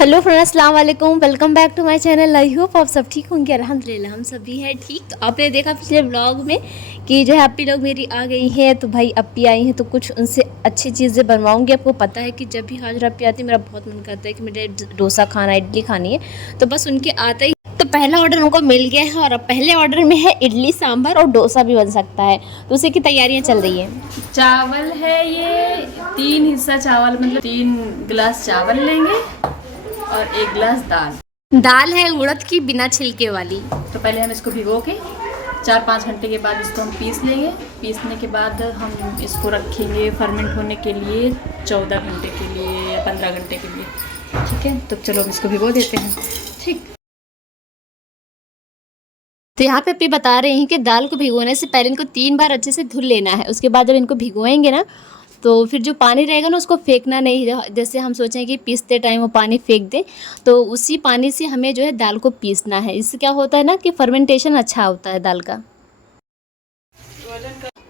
Hello friends, अस्सलाम वालेकुम। Welcome back to my channel. I hope आप सब ठीक होंगे। अल्हम्दुलिल्लाह हम सब भी हैं ठीक। तो आपने देखा पिछले व्लॉग में कि जो है अप्पी लोग मेरी आ गई हैं, तो भाई अप्पी आई हैं तो कुछ उनसे अच्छी चीज़ें बनवाऊंगी। आपको पता है कि जब भी हाजरा अप्पी आती है मेरा बहुत मन करता है कि मुझे डोसा खाना, इडली खानी है। तो बस उनके आते ही तो पहला ऑर्डर उनको मिल गया है और अब पहले ऑर्डर में है इडली सांभर और डोसा भी बन सकता है, तो उसी की तैयारियाँ चल रही हैं। चावल है ये 3 हिस्सा चावल, मतलब 3 गिलास चावल लेंगे और 1 गिलास दाल। दाल है उड़द की, बिना छिलके वाली। तो पहले हम इसको भिगो के 4-5 घंटे के बाद इसको हम पीस लेंगे। पीसने के बाद हम इसको रखेंगे फर्मेंट होने के लिए 14 घंटे के लिए या 15 घंटे के लिए। ठीक है, तो चलो हम इसको भिगो देते हैं। ठीक। तो यहाँ पे अप्पी बता रही हैं कि दाल को भिगोने से पहले इनको 3 बार अच्छे से धुल लेना है। उसके बाद जब इनको भिगोएंगे ना, तो फिर जो पानी रहेगा ना उसको फेंकना नहीं। जैसे हम सोचें कि पीसते टाइम वो पानी फेंक दें, तो उसी पानी से हमें जो है दाल को पीसना है। इससे क्या होता है ना कि फर्मेंटेशन अच्छा होता है दाल का।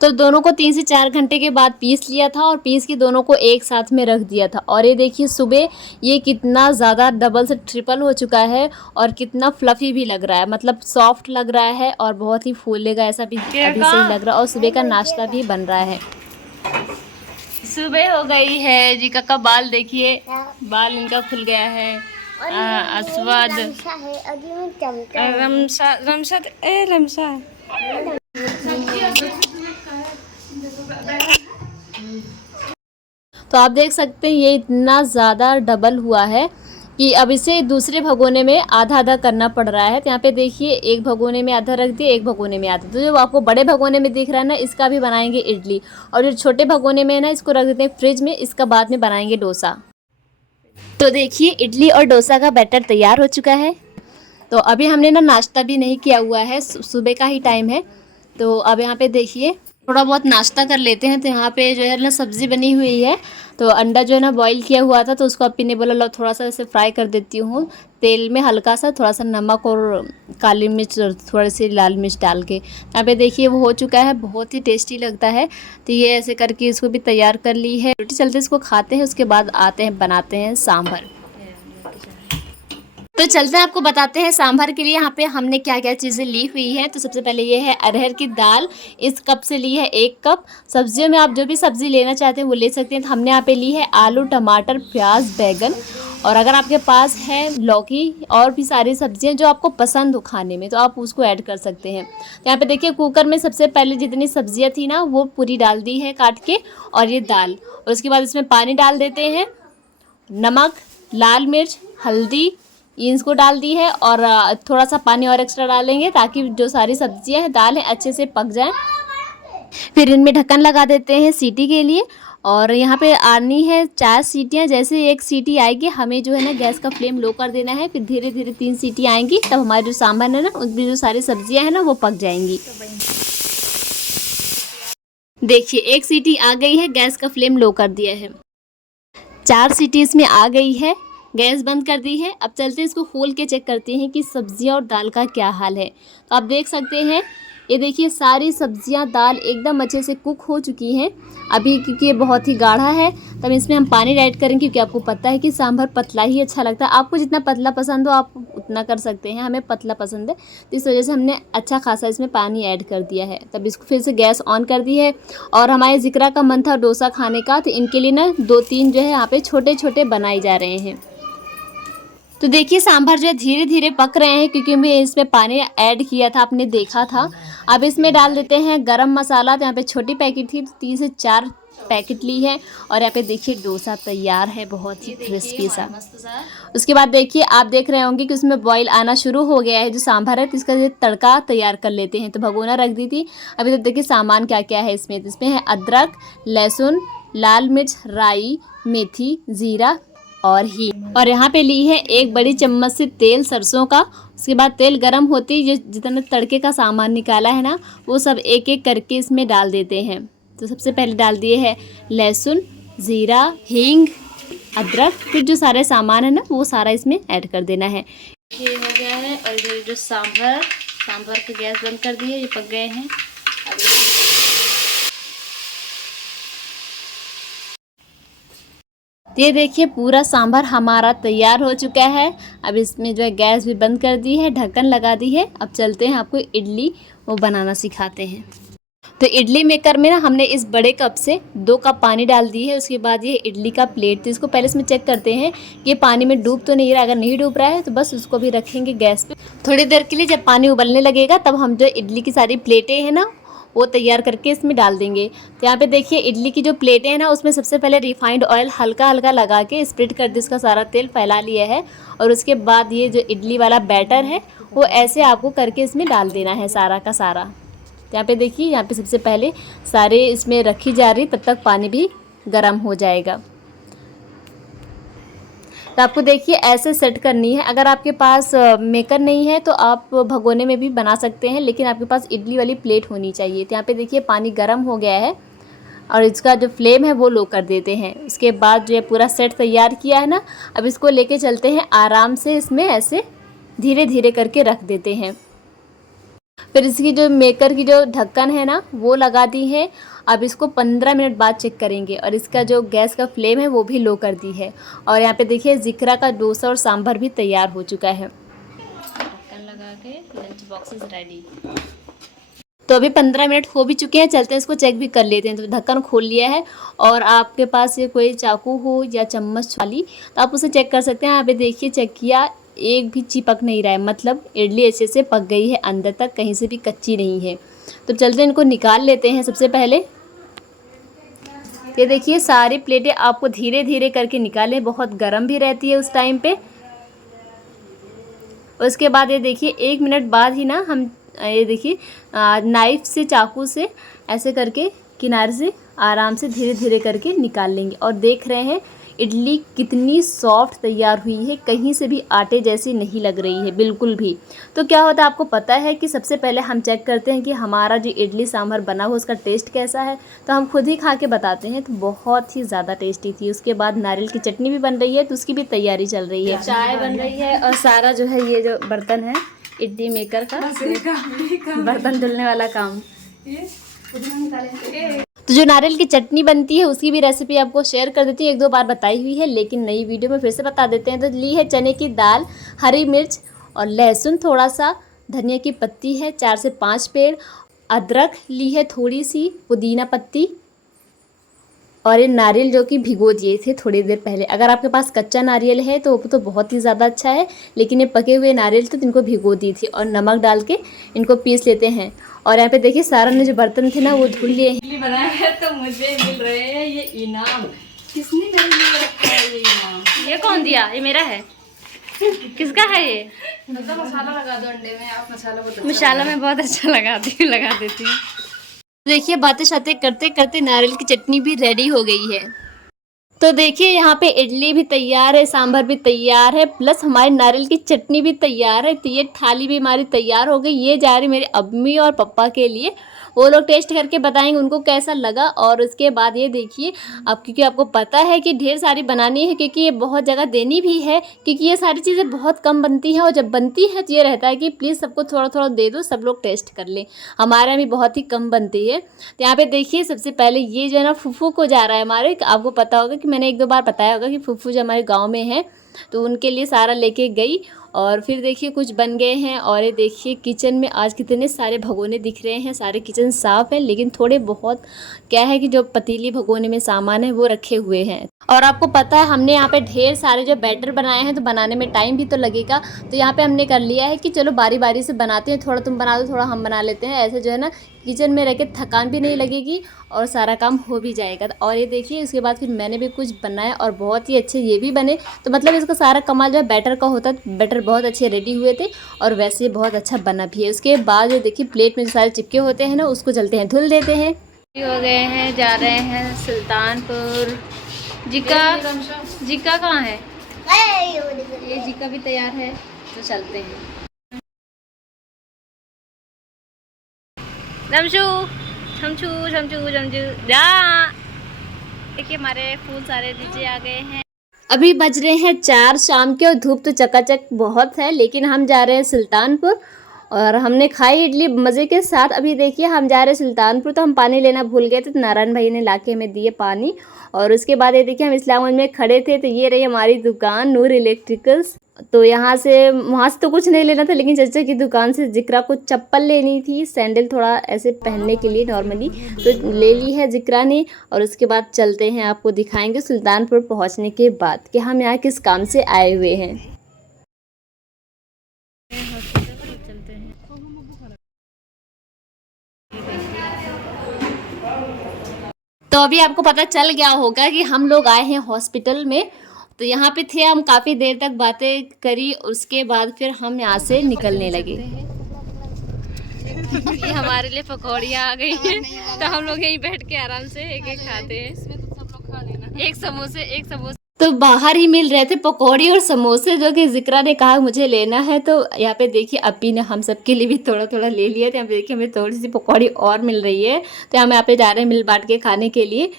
तो दोनों को 3 से 4 घंटे के बाद पीस लिया था और पीस के दोनों को एक साथ में रख दिया था। और ये देखिए सुबह ये कितना ज़्यादा डबल से ट्रिपल हो चुका है और कितना फ्लफ़ी भी लग रहा है, मतलब सॉफ्ट लग रहा है और बहुत ही फूलेगा ऐसा भी अभी से ही लग रहा है। और सुबह का नाश्ता भी बन रहा है। सुबह हो गई है जी। का बाल देखिए, बाल इनका खुल गया है। अस्वाद रमसा रमसा रमसा। तो आप देख सकते हैं ये इतना ज़्यादा डबल हुआ है कि अब इसे दूसरे भगोने में आधा आधा करना पड़ रहा है। तो यहाँ पे देखिए एक भगोने में आधा रख दिया, एक भगोने में आधा। तो जो आपको बड़े भगोने में दिख रहा है ना, इसका भी बनाएंगे इडली। और जो छोटे भगोने में है ना, इसको रख देते हैं फ्रिज में, इसका बाद में बनाएंगे डोसा। तो देखिए इडली और डोसा का बैटर तैयार हो चुका है। तो अभी हमने ना नाश्ता भी नहीं किया हुआ है, सुबह का ही टाइम है। तो अब यहाँ पे देखिए थोड़ा बहुत नाश्ता कर लेते हैं। तो यहाँ पे जो है ना सब्ज़ी बनी हुई है। तो अंडा जो है ना बॉईल किया हुआ था, तो उसको अप्पी ने बोला लो थोड़ा सा ऐसे फ्राई कर देती हूँ तेल में, हल्का सा थोड़ा सा नमक और काली मिर्च और थोड़ी सी लाल मिर्च डाल के। यहाँ पे देखिए वो हो चुका है, बहुत ही टेस्टी लगता है। तो ये ऐसे करके इसको भी तैयार कर ली है। रोटी चलते इसको खाते हैं, उसके बाद आते हैं बनाते हैं सांभर। तो चलते हैं आपको बताते हैं सांभर के लिए यहाँ पे हमने क्या क्या चीज़ें ली हुई हैं। तो सबसे पहले ये है अरहर की दाल, इस कप से ली है 1 कप। सब्जियों में आप जो भी सब्ज़ी लेना चाहते हैं वो ले सकते हैं। तो हमने यहाँ पे ली है आलू, टमाटर, प्याज, बैगन। और अगर आपके पास है लौकी और भी सारी सब्जियां जो आपको पसंद हो खाने में, तो आप उसको ऐड कर सकते हैं। तो यहाँ पे देखिए कुकर में सबसे पहले जितनी सब्जियां थी ना वो पूरी डाल दी है काट के, और ये दाल। और उसके बाद इसमें पानी डाल देते हैं, नमक, लाल मिर्च, हल्दी, इसको डाल दी है। और थोड़ा सा पानी और एक्स्ट्रा डालेंगे ताकि जो सारी सब्जियां हैं दाल हैं अच्छे से पक जाएं। फिर इनमें ढक्कन लगा देते हैं सीटी के लिए। और यहाँ पे आनी है 4 सीटियाँ। जैसे एक सीटी आएगी हमें जो है ना गैस का फ्लेम लो कर देना है। फिर धीरे धीरे 3 सीटी आएंगी, तब हमारे जो सांभर है ना उसमें जो सारी सब्जियां हैं ना वो पक जाएंगी। देखिए 1 सीटी आ गई है, गैस का फ्लेम लो कर दिया है। 4 सीटी इसमें आ गई है, गैस बंद कर दी है। अब चलते इसको खोल के चेक करते हैं कि सब्जियां और दाल का क्या हाल है। तो आप देख सकते हैं ये देखिए सारी सब्जियां दाल एकदम अच्छे से कुक हो चुकी हैं अभी, क्योंकि ये बहुत ही गाढ़ा है। तब इसमें हम पानी ऐड करेंगे, क्योंकि आपको पता है कि सांभर पतला ही अच्छा लगता है। आपको जितना पतला पसंद हो आप उतना कर सकते हैं, हमें पतला पसंद है तो इस वजह से हमने अच्छा खासा इसमें पानी ऐड कर दिया है। तब इसको फिर से गैस ऑन कर दी है। और हमारे जिक्रा का मन था डोसा खाने का, तो इनके लिए ना 2-3 जो है यहाँ पे छोटे छोटे बनाए जा रहे हैं। तो देखिए सांभर जो है धीरे धीरे पक रहे हैं, क्योंकि मैं इसमें पानी ऐड किया था, आपने देखा था। अब इसमें डाल देते हैं गरम मसाला। तो यहाँ पे छोटी पैकेट थी तो 3 से 4 पैकेट ली है। और यहाँ पे देखिए डोसा तैयार है, बहुत ही क्रिस्पी सा। उसके बाद देखिए आप देख रहे होंगे कि उसमें बॉईल आना शुरू हो गया है जो सांभर है। तो इसका तड़का तैयार कर लेते हैं। तो भगोना रख दी थी। अभी तो देखिए सामान क्या क्या है इसमें। तो इसमें है अदरक, लहसुन, लाल मिर्च, राई, मेथी, जीरा और ही। और यहाँ पे ली है 1 बड़ी चम्मच से तेल सरसों का। उसके बाद तेल गरम होती है, जितना तड़के का सामान निकाला है ना वो सब एक एक करके इसमें डाल देते हैं। तो सबसे पहले डाल दिए हैं लहसुन, ज़ीरा, हींग, अदरक। फिर जो सारे सामान है ना वो सारा इसमें ऐड कर देना है। ये हो गया है। और इधर जो सांभर की गैस बंद कर दी है, ये पक गए हैं। ये देखिए पूरा सांभर हमारा तैयार हो चुका है। अब इसमें जो है गैस भी बंद कर दी है, ढक्कन लगा दी है। अब चलते हैं आपको इडली वो बनाना सिखाते हैं। तो इडली मेकर में ना हमने इस बड़े कप से 2 कप पानी डाल दी है। उसके बाद ये इडली का प्लेट, तो इसको पहले इसमें चेक करते हैं कि ये पानी में डूब तो नहीं रहा। अगर नहीं डूब रहा है तो बस उसको भी रखेंगे गैस पे थोड़ी देर के लिए। जब पानी उबलने लगेगा तब हम जो इडली की सारी प्लेटें हैं ना वो तैयार करके इसमें डाल देंगे। तो यहाँ पे देखिए इडली की जो प्लेटें हैं ना उसमें सबसे पहले रिफाइंड ऑयल हल्का हल्का लगा के स्प्रेड कर दी, इसका सारा तेल फैला लिया है। और उसके बाद ये जो इडली वाला बैटर है वो ऐसे आपको करके इसमें डाल देना है सारा का सारा। तो यहाँ पे देखिए यहाँ पे सबसे पहले सारे इसमें रखी जा रही, तब तक पानी भी गर्म हो जाएगा। तो आपको देखिए ऐसे सेट करनी है। अगर आपके पास मेकर नहीं है तो आप भगोने में भी बना सकते हैं, लेकिन आपके पास इडली वाली प्लेट होनी चाहिए। तो यहाँ पे देखिए पानी गर्म हो गया है और इसका जो फ्लेम है वो लो कर देते हैं। उसके बाद जो है पूरा सेट तैयार किया है ना, अब इसको लेके चलते हैं आराम से, इसमें ऐसे धीरे धीरे करके रख देते हैं। फिर इसकी जो मेकर की जो ढक्कन है ना वो लगा दी है। अब इसको 15 मिनट बाद चेक करेंगे और इसका जो गैस का फ्लेम है वो भी लो कर दी है। और यहाँ पे देखिए जिक्रा का डोसा और सांभर भी तैयार हो चुका है। ढक्कन लगा के लंच बॉक्सेस रेडी। तो अभी 15 मिनट हो भी चुके हैं, चलते हैं इसको चेक भी कर लेते हैं। तो ढक्कन खोल लिया है और आपके पास ये कोई चाकू हो या चम्मच वाली तो आप उसे चेक कर सकते हैं। यहाँ पे देखिए चेक किया, एक भी चिपक नहीं रहा है, मतलब इडली अच्छे से पक गई है अंदर तक, कहीं से भी कच्ची नहीं है। तो चलते हैं इनको निकाल लेते हैं। सबसे पहले ये देखिए सारी प्लेटें आपको धीरे धीरे करके निकालें, बहुत गर्म भी रहती है उस टाइम पे। उसके बाद ये देखिए 1 मिनट बाद ही ना हम ये देखिए नाइफ से चाकू से ऐसे करके किनारे से आराम से धीरे धीरे करके निकाल लेंगे। और देख रहे हैं इडली कितनी सॉफ्ट तैयार हुई है, कहीं से भी आटे जैसी नहीं लग रही है बिल्कुल भी। तो क्या होता है आपको पता है कि सबसे पहले हम चेक करते हैं कि हमारा जो इडली सांभर बना हुआ उसका टेस्ट कैसा है। तो हम खुद ही खा के बताते हैं, तो बहुत ही ज़्यादा टेस्टी थी। उसके बाद नारियल की चटनी भी बन रही है, तो उसकी भी तैयारी चल रही है। चाय बन रही है और सारा जो है ये जो बर्तन है इडली मेकर का बर्तन धुलने वाला काम। तो जो नारियल की चटनी बनती है उसकी भी रेसिपी आपको शेयर कर देती हूँ, 1-2 बार बताई हुई है, लेकिन नई वीडियो में फिर से बता देते हैं। तो ली है चने की दाल, हरी मिर्च और लहसुन थोड़ा सा, धनिया की पत्ती है 4 से 5 पेड़, अदरक ली है थोड़ी सी, पुदीना पत्ती और ये नारियल जो कि भिगो दिए थे थोड़ी देर पहले। अगर आपके पास कच्चा नारियल है तो वो तो बहुत ही ज़्यादा अच्छा है, लेकिन ये पके हुए नारियल तो इनको भिगो दी थी और नमक डाल के इनको पीस लेते हैं। और यहाँ पे देखिए सारा ने जो बर्तन थे ना वो धुल लिए हैं। बनाया है तो मुझे मिल रहे हैं ये इनाम। किसने मेरे लिए रखा है ये इनाम? ये कौन दिया? ये मेरा है। किसका है ये? मतलब मसाला लगा दो अंडे में, आप मसाला बहुत मसाला में बहुत अच्छा लगा देती हूँ। देखिए बातें शातें करते करते नारियल की चटनी भी रेडी हो गई है। तो देखिए यहाँ पे इडली भी तैयार है, सांभर भी तैयार है, प्लस हमारी नारियल की चटनी भी तैयार है। तो ये थाली भी हमारी तैयार हो गई। ये जा रही मेरे अम्मी और पापा के लिए, वो लोग टेस्ट करके बताएंगे उनको कैसा लगा। और उसके बाद ये देखिए अब क्योंकि आपको पता है कि ढेर सारी बनानी है, क्योंकि ये बहुत जगह देनी भी है, क्योंकि ये सारी चीज़ें बहुत कम बनती हैं और जब बनती है तो ये रहता है कि प्लीज़ सबको थोड़ा थोड़ा दे दो, सब लोग टेस्ट कर लें। हमारे यहाँ भी बहुत ही कम बनती है। तो यहाँ पे देखिए सबसे पहले ये जो है ना फूफू को जा रहा है हमारे। आपको पता होगा कि मैंने 1-2 बार बताया होगा कि फूफू जो हमारे गाँव में है तो उनके लिए सारा लेके गई। और फिर देखिए कुछ बन गए हैं। और ये देखिए किचन में आज कितने सारे भगोने दिख रहे हैं। सारे किचन साफ़ है, लेकिन थोड़े बहुत क्या है कि जो पतीली भगोने में सामान है वो रखे हुए हैं। और आपको पता है हमने यहाँ पे ढेर सारे जो बैटर बनाए हैं, तो बनाने में टाइम भी तो लगेगा। तो यहाँ पे हमने कर लिया है कि चलो बारी बारी से बनाते हैं, थोड़ा तुम बना दो थोड़ा हम बना लेते हैं। ऐसे जो है ना किचन में रह के थकान भी नहीं लगेगी और सारा काम हो भी जाएगा। और ये देखिए उसके बाद फिर मैंने भी कुछ बनाया और बहुत ही अच्छे ये भी बने। तो मतलब इसका सारा कमाल जो है बैटर का होता है। बैटर बहुत अच्छे रेडी हुए थे और वैसे बहुत अच्छा बना भी है। उसके बाद जो देखिए प्लेट में जो सारे चिपके होते हैं ना उसको चलते हैं धुल देते हैं। हो गए हैं, जा रहे हैं सुल्तानपुर। जिक्का कहाँ है? ये जिक्का भी तैयार है, तो चलते हैं। जमशू झमछू झमछू झमझू जा। देखिए हमारे फूल सारे नीचे आ गए हैं। अभी बज रहे हैं 4 शाम के और धूप तो चकाचक बहुत है, लेकिन हम जा रहे हैं सुल्तानपुर। और हमने खाई इडली मज़े के साथ। अभी देखिए हम जा रहे हैं सुल्तानपुर, तो हम पानी लेना भूल गए थे, तो नारायण भाई ने लाके हमें दिए पानी। और उसके बाद ये देखिए हम इस्लामगंज में खड़े थे, तो ये रही हमारी दुकान नूर इलेक्ट्रिकल्स। तो यहाँ से वहाँ से तो कुछ नहीं लेना था, लेकिन चाचा की दुकान से जिक्रा को चप्पल लेनी थी, सैंडल थोड़ा ऐसे पहनने के लिए नॉर्मली, तो ले ली है जिक्रा ने। और उसके बाद चलते हैं, आपको दिखाएंगे सुल्तानपुर पहुँचने के बाद कि हम यहाँ किस काम से आए हुए हैं। तो अभी आपको पता चल गया होगा कि हम लोग आए हैं हॉस्पिटल में। तो यहाँ पे थे हम, काफ़ी देर तक बातें करी, उसके बाद फिर हम यहाँ से निकलने लगे। ये हमारे लिए पकौड़ियाँ आ गई हैं, तो हम लोग यहीं बैठ के आराम से एक एक खाते हैं। एक समोसे तो बाहर ही मिल रहे थे पकौड़ी और समोसे, जो कि जिक्रा ने कहा मुझे लेना है। तो यहाँ पे देखिए अपी ने हम सब के लिए भी थोड़ा थोड़ा ले लिया। तो यहाँ पे देखिए हमें थोड़ी सी पकौड़ी और मिल रही है, तो हम यहाँ पे जा रहे हैं मिल बांट के खाने के लिए।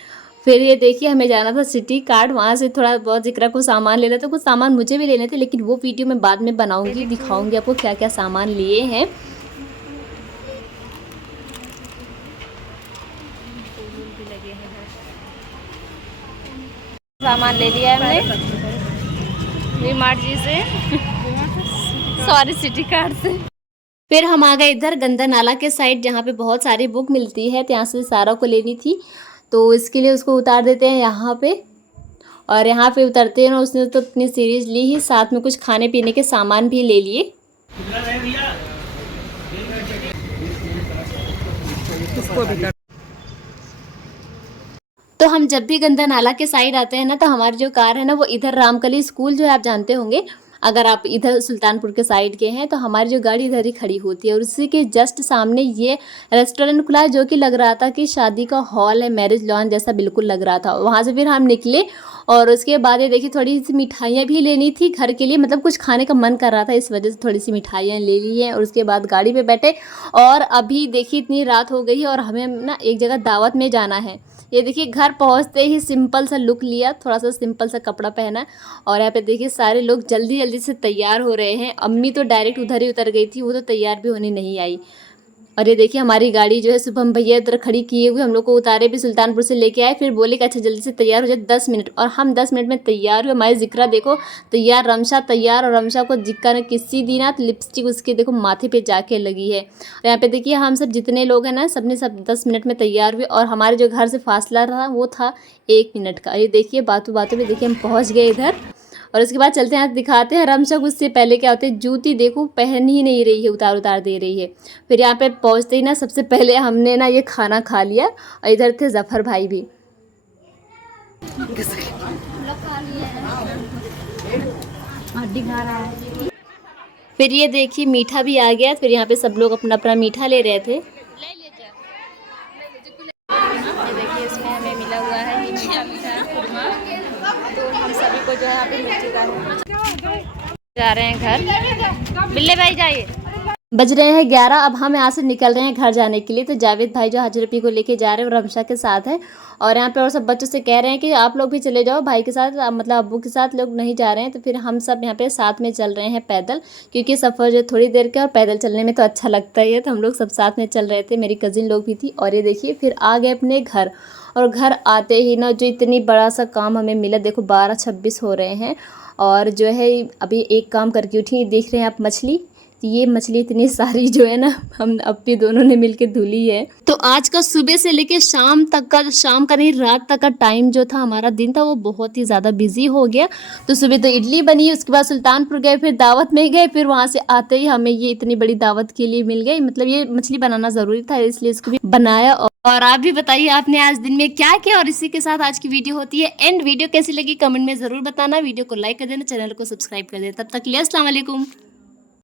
फिर ये देखिए हमें जाना था सिटी कार्ड, वहाँ से थोड़ा बहुत जिक्रा को सामान लेना था, कुछ सामान मुझे भी लेने थे, लेकिन वो वीडियो मैं बाद में बनाऊँगी, दिखाऊँगी आपको क्या क्या सामान लिए हैं। सामान ले लिया है हमने वी मार्ट जी से, सॉरी सिटी कार्ड से। फिर हम आ गए इधर गंदा नाला के साइड, जहाँ पे बहुत सारी बुक मिलती है, तो यहाँ से सारा को लेनी थी, तो इसके लिए उसको उतार देते हैं यहाँ पे। और यहाँ पे उतरते हैं, उसने तो अपनी सीरीज ली ही, साथ में कुछ खाने पीने के सामान भी ले लिए। तो हम जब भी गंदा नाला के साइड आते हैं ना, तो हमारी जो कार है ना, वो इधर रामकली स्कूल जो है आप जानते होंगे, अगर आप इधर सुल्तानपुर के साइड के हैं, तो हमारी जो गाड़ी इधर ही खड़ी होती है। और उसी के जस्ट सामने ये रेस्टोरेंट खुला है, जो कि लग रहा था कि शादी का हॉल है, मैरिज लॉन जैसा बिल्कुल लग रहा था। वहाँ से फिर हम निकले, और उसके बाद ये देखिए थोड़ी सी मिठाइयाँ भी लेनी थी घर के लिए, मतलब कुछ खाने का मन कर रहा था, इस वजह से थोड़ी सी मिठाइयाँ ले ली हैं। और उसके बाद गाड़ी पे बैठे, और अभी देखिए इतनी रात हो गई है और हमें ना एक जगह दावत में जाना है। ये देखिए घर पहुंचते ही सिंपल सा लुक लिया, थोड़ा सा सिंपल सा कपड़ा पहना, और यहाँ पे देखिए सारे लोग जल्दी जल्दी से तैयार हो रहे हैं। अम्मी तो डायरेक्ट उधर ही उतर गई थी, वो तो तैयार भी होने नहीं आई। और ये देखिए हमारी गाड़ी जो है शुभम भैया इधर खड़ी किए हुए, हम लोग को उतारे भी सुल्तानपुर से लेके आए, फिर बोले कि अच्छा जल्दी से तैयार हो जाए 10 मिनट, और हम 10 मिनट में तैयार हुए। हमारी जिक्रा देखो तैयार, रमशा तैयार, और रमशा को जिक्का ने किसी दी ना, तो लिपस्टिक उसके देखो माथे पे जाके लगी है। और यहाँ पे देखिए हम सब जितने लोग हैं ना, सबने सब 10 मिनट में तैयार हुए, और हमारे जो घर से फासला था वो था 1 मिनट का। ये देखिए बातों बातों में देखिए हम पहुँच गए इधर। और उसके बाद चलते हैं, दिखाते हैं रमशक। उससे पहले क्या होते हैं, जूती देखो पहन ही नहीं रही है, उतार दे रही है। फिर यहाँ पे पहुँचते ही ना सबसे पहले हमने ना ये खाना खा लिया, और इधर थे जफ़र भाई भी। फिर ये देखिए मीठा भी आ गया, फिर यहाँ पे सब लोग अपना अपना मीठा ले रहे थे। ये देखिए इसमें हमें मिला हुआ है ये मीठा खुरमा, तो हम सभी को जो है यहाँ पे मिल चुका है। जा रहे हैं घर, बिल्ले भाई जाइए। बज रहे हैं 11, अब हम यहाँ से निकल रहे हैं घर जाने के लिए। तो जावेद भाई जो हजरपी को लेके जा रहे हैं, और रमशा के साथ है। और यहाँ पे और सब बच्चों से कह रहे हैं कि आप लोग भी चले जाओ भाई के साथ, मतलब अब्बू के साथ लोग नहीं जा रहे हैं। तो फिर हम सब यहाँ पे साथ में चल रहे हैं पैदल, क्योंकि सफ़र जो थोड़ी देर का, और पैदल चलने में तो अच्छा लगता ही है। तो हम लोग सब साथ में चल रहे थे, मेरी कज़िन लोग भी थी। और ये देखिए फिर आ गए अपने घर, और घर आते ही ना जो इतनी बड़ा सा काम हमें मिला, देखो 12:26 हो रहे हैं। और जो है अभी एक काम करके उठी, देख रहे हैं आप मछली, तो ये मछली इतनी सारी जो है ना, हम अपने दोनों ने मिलके धुली है। तो आज का सुबह से लेके शाम तक का, शाम का नहीं रात तक का टाइम जो था, हमारा दिन था, वो बहुत ही ज़्यादा बिजी हो गया। तो सुबह तो इडली बनी, उसके बाद सुल्तानपुर गए, फिर दावत में गए, फिर वहाँ से आते ही हमें ये इतनी बड़ी दावत के लिए मिल गई। मतलब ये मछली बनाना ज़रूरी था, इसलिए इसको भी बनाया। और आप भी बताइए आपने आज दिन में क्या किया। और इसी के साथ आज की वीडियो होती है एंड। वीडियो कैसी लगी कमेंट में ज़रूर बताना, वीडियो को लाइक कर देना, चैनल को सब्सक्राइब कर देना। तब तक के लिए अस्सलाम वालेकुम।